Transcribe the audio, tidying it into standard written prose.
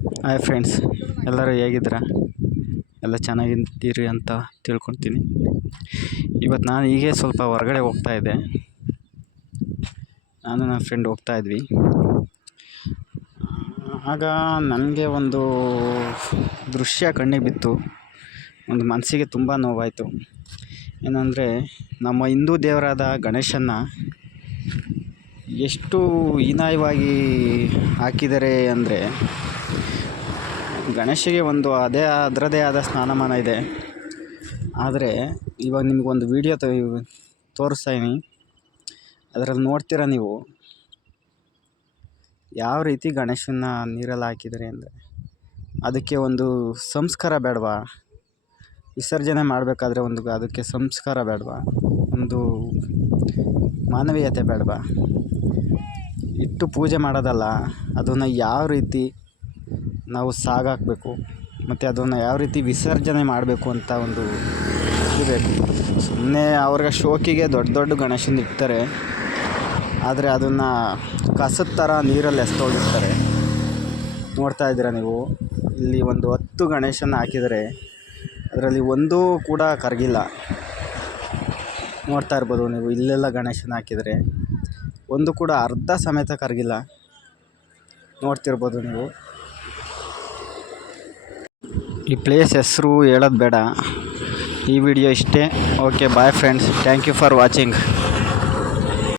Hi friends, ಎಲ್ಲರೂ ಹೇಗಿದ್ದೀರಾ? ಎಲ್ಲ ಚೆನ್ನಾಗಿದ್ದೀರಿ ಅಂತ ತಿಳ್ಕೊತೀನಿ. ಇವತ್ತು ನಾನು ಹೀಗೆ ಸ್ವಲ್ಪ ಹೊರಗಡೆ ಹೋಗ್ತಾಯಿದ್ದೆ. ನಾನು ನನ್ನ ಫ್ರೆಂಡ್ ಹೋಗ್ತಾಯಿದ್ವಿ. ಆಗ ನನಗೆ ಒಂದು ದೃಶ್ಯ ಕಣ್ಣಿಗೆ ಬಿತ್ತು. ಒಂದು ಮನಸ್ಸಿಗೆ ತುಂಬ ನೋವಾಯಿತು. ಏನಂದರೆ, ನಮ್ಮ ಹಿಂದೂ ದೇವರಾದ ಗಣೇಶನ್ನ ಎಷ್ಟು ಹೀನಾಯವಾಗಿ ಹಾಕಿದ್ದಾರೆ ಅಂದರೆ, ಗಣೇಶಗೆ ಒಂದು ಅದರದೇ ಆದ ಸ್ಥಾನಮಾನ ಇದೆ. ಆದರೆ ಇವಾಗ ನಿಮಗೊಂದು ವಿಡಿಯೋ ತೋರಿಸ್ತಾಯಿನಿ. ಅದರಲ್ಲಿ ನೋಡ್ತೀರ ನೀವು ಯಾವ ರೀತಿ ಗಣೇಶನ್ನ ನೀರಲ್ಲಿ ಹಾಕಿದ್ದಾರೆ ಅಂದರೆ, ಅದಕ್ಕೆ ಒಂದು ಸಂಸ್ಕಾರ ಬೇಡವಾ? ವಿಸರ್ಜನೆ ಮಾಡಬೇಕಾದ್ರೆ ಅದಕ್ಕೆ ಸಂಸ್ಕಾರ ಬೇಡವಾ? ಒಂದು ಮಾನವೀಯತೆ ಬೇಡವಾ? ಇಟ್ಟು ಪೂಜೆ ಮಾಡೋದಲ್ಲ, ಅದನ್ನು ಯಾವ ರೀತಿ ನಾವು ಸಾಗಾಕಬೇಕು ಮತ್ತು ಅದನ್ನು ಯಾವ ರೀತಿ ವಿಸರ್ಜನೆ ಮಾಡಬೇಕು ಅಂತ ಒಂದು ಇರಬೇಕು. ಸುಮ್ಮನೆ ಅವ್ರಿಗೆ ಶೋಕಿಗೆ ದೊಡ್ಡ ದೊಡ್ಡ ಗಣೇಶನ ಇಡ್ತಾರೆ, ಆದರೆ ಅದನ್ನು ಕಸದ ಥರ ನೀರಲ್ಲಿ ಎಸೆದೋಗಿರ್ತಾರೆ. ನೋಡ್ತಾ ಇದ್ದೀರಾ ನೀವು, ಇಲ್ಲಿ ಒಂದು 10 ಗಣೇಶನ ಹಾಕಿದರೆ ಅದರಲ್ಲಿ ಒಂದೂ ಕೂಡ ಕರಗಿಲ್ಲ. ನೋಡ್ತಾ ಇರ್ಬೋದು ನೀವು, ಇಲ್ಲೆಲ್ಲ ಗಣೇಶನ ಹಾಕಿದರೆ ಒಂದು ಕೂಡ ಅರ್ಧ ಸಮೇತ ಕರಗಿಲ್ಲ. ನೋಡ್ತಿರ್ಬೋದು ನೀವು. ಈ ಪ್ಲೇಸ್ ಹೆಸರು ಹೇಳೋದು ಬೇಡ. ಈ ವಿಡಿಯೋ ಇಷ್ಟೇ. Okay, bye friends. Thank you for watching.